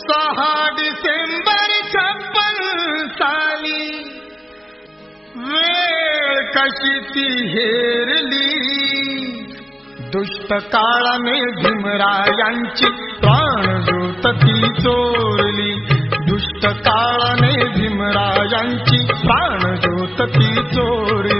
सहा डिसेंबर छप्पन साली। वेळ कशी ती हेरली। दुष्ट काळाने भीमरायांची प्राण ज्योत ती चोरली। दुष्ट काळाने भीमरायांची प्राण ज्योत ती चोरली।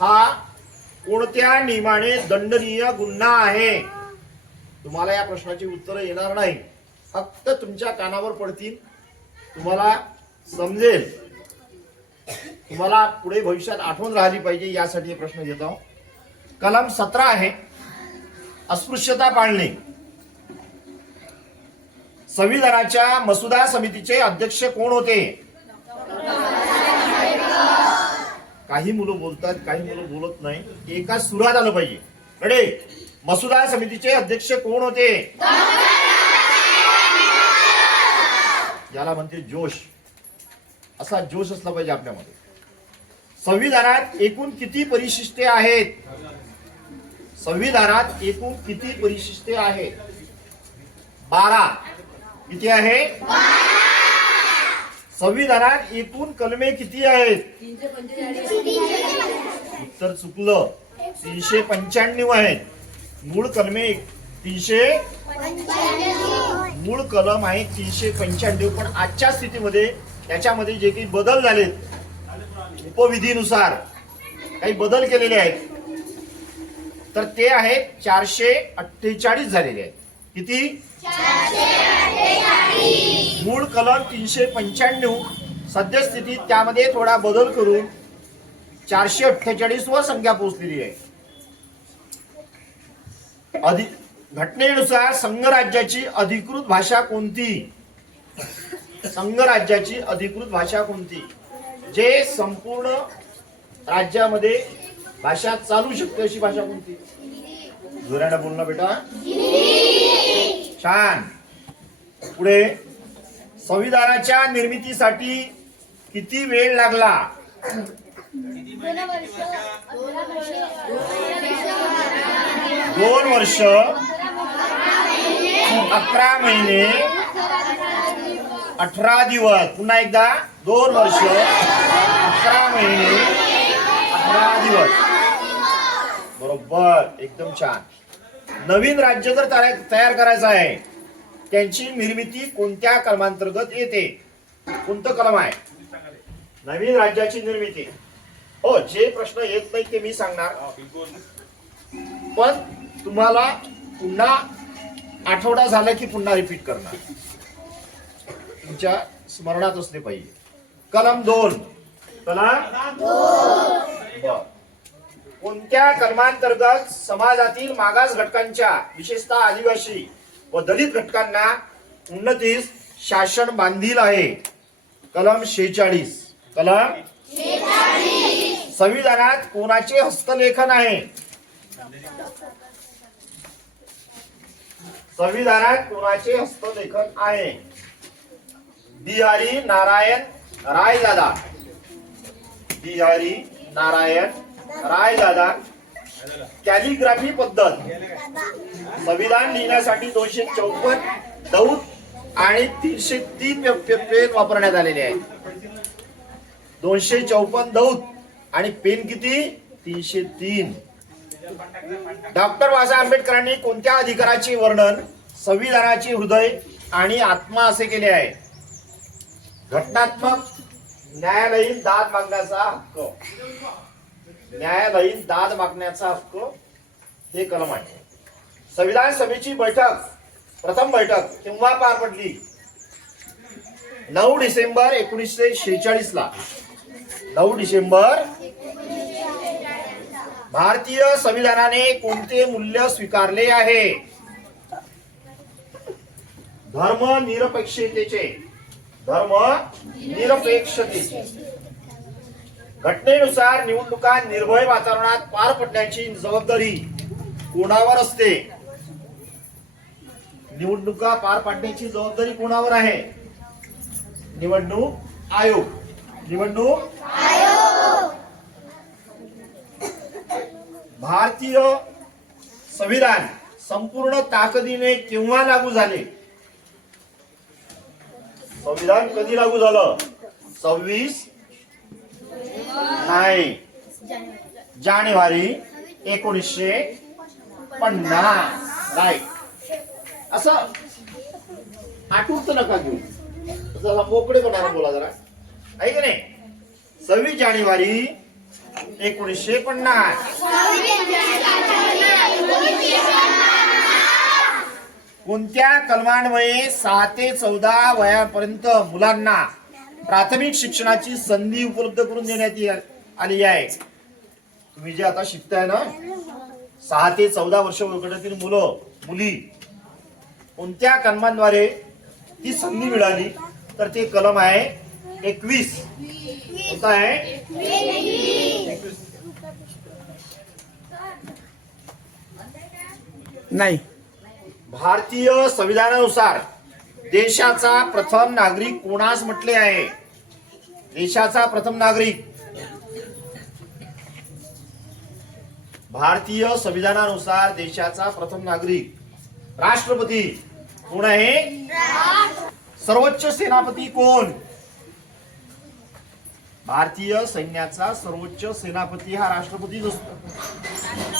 हा कोणत्या नियमाने दंडनीय गुन्हा आहे? तुम्हाला या प्रश्नाची उत्तरं येणार नाही. फक्त तुमच्या कानावर पडतील. तुम्हाला समजेल. तुम्हाला पुढे भविष्यात आठवण राहिली पाहिजे यासाठी प्रश्न घेत आहोत. कलम सतरा आहे. अस्पृश्यता पाळणे. संविधानाच्या मसुदा समितीचे अध्यक्ष कोण होते? काही मुलं बोलतात काही मुलं बोलत नाही. एका सुरात आलं पाहिजे. रेडे मसुदा समितीचे अध्यक्ष कोण होते? याला म्हणते जोश. असा जोश असला पाहिजे आपल्यामध्ये. संविधानात एकूण किती परिशिष्टे आहेत? संविधानात एकूण किती परिशिष्टे आहेत? बारा. किती आहे? संविधानात एकूण कलमे किती आहेत? उत्तर चुकलं. तीनशे पंच्याण्णव आहेत. मूळ कलमे तीनशे मूळ कलम आहे तीनशे पंच्याण्णव. पण आजच्या स्थितीमध्ये त्याच्यामध्ये जे काही बदल झालेत उपविधीनुसार काही बदल केलेले आहेत. तर ते आहेत चारशे अठ्ठेचाळीस झालेले आहेत. किती? मूळ कलम तीनशे पंच्याण्णव सद्यस्थितीत त्यामध्ये थोडा बदल करून चारशे अठ्ठेचाळीस वर संख्या पोहोचलेली आहे. अधि घटनेनुसार संघराज्याची अधिकृत भाषा कोणती? संघराज्याची अधिकृत भाषा कोणती? जे संपूर्ण राज्यामध्ये भाषा चालू शकते अशी भाषा कोणती? जोराने बोल ना बेटा. छान. पुढे. संविधानाच्या निर्मितीसाठी किती वेळ लागला? दोन वर्ष. अकरा महिने. अठरा दिवस. पुन्हा एकदा. दोन वर्ष. अकरा महिने. अठरा दिवस. बरोबर. एकदम छान. नवीन राज्य जर तयार तयार करायचं आहे त्यांची निर्मिती कोणत्या कलमांतर्गत येते? कोणतं कलम आहे? नवीन राज्याची निर्मिती. हो जे प्रश्न येत नाही ते मी सांगणार. पण तुम्हाला पुन्हा आठवडा झाला की पुन्हा रिपीट करणार. तुमच्या स्मरणात असले पाहिजे. कलम दोन. कलम कोणत्या कलमांतर्गत समाजातील मागास घटकांच्या विशेषतः आदिवासी व दलित घटकांना उन्नतीस शासन बांधील आहे. कलम शेचाळीस कलम संविधानात कोणाचे हस्तलेखन आहे? संविधानात कोणाचे हस्तलेखन आहे? बिहारी नारायण रायदादा. बिहारी नारायण रायदादा. कॅलिग्राफी पद्धत. संविधान लिहिण्यासाठी दोनशे चौपन्न दौत आणि तीनशे तीन पेन वापरण्यात आलेले आहेत. दोनशे चौपन्न दौत आणि पेन किती? तीनशे तीन. डॉक्टर बाबासाहेब आंबेडकरांनी कोणत्या अधिकाराचे वर्णन संविधानाचे हृदय आणि आत्मा असे केले आहे? घटनात्मक न्यायालयीन दाद मागण्याचा हक्क. न्यायालयीन दाद मागण्याचा हक्क हे कलम आहे. संविधान सभेची बैठक प्रथम बैठक केव्हा पार पडली? नऊ डिसेंबर एकोणीसशे शेहेचाळीस ला नऊ डिसेंबर. भारतीय संविधानाने कोणते मूल्य स्वीकारले आहे? धर्म निरपेक्षतेचे. धर्म निरपेक्षतेचे. घटनेनुसार निवडणुका निर्भय वातावरणात पार पडण्याची जबाबदारी कोणावर असते? निवडणुका पार पाडण्याची जबाबदारी कोणावर आहे? निवडणूक आयोग. निवडणूक भारतीय संविधान संपूर्ण ताकदीने केव्हा लागू झाले? संविधान कधी लागू झालं? सव्वीस नाही. जानेवारी एकोणीसशे पन्नास. राईट. असं आठवत नका घेऊ. जरा मोकळेपणाने बोला जरा. ऐक की नाही? सव्वीस जानेवारी एकोणीसशे पन्नास. कोणत्या कलमान्वये सहा ते चौदा वयापर्यंत मुलांना प्राथमिक शिक्षणाची संधी उपलब्ध करून देण्यात आली आहे. तुम्ही जे आता शिकताय ना सहा ते चौदा वर्ष वयोगटातील मुलं मुली कोणत्या कलमांद्वारे ती संधी मिळाली? तर ते कलम आहे एकवीस. कोणता आहे? नाही. भारतीय संविधानानुसार देशाचा प्रथम नागरिक कोणास म्हटले आहे? देशाचा प्रथम नागरिक. भारतीय संविधानानुसार देशाचा प्रथम नागरिक. राष्ट्रपती कोण आहे? सर्वोच्च सेनापती कोण? भारतीय सैन्याचा सर्वोच्च सेनापती हा राष्ट्रपतीच असतो.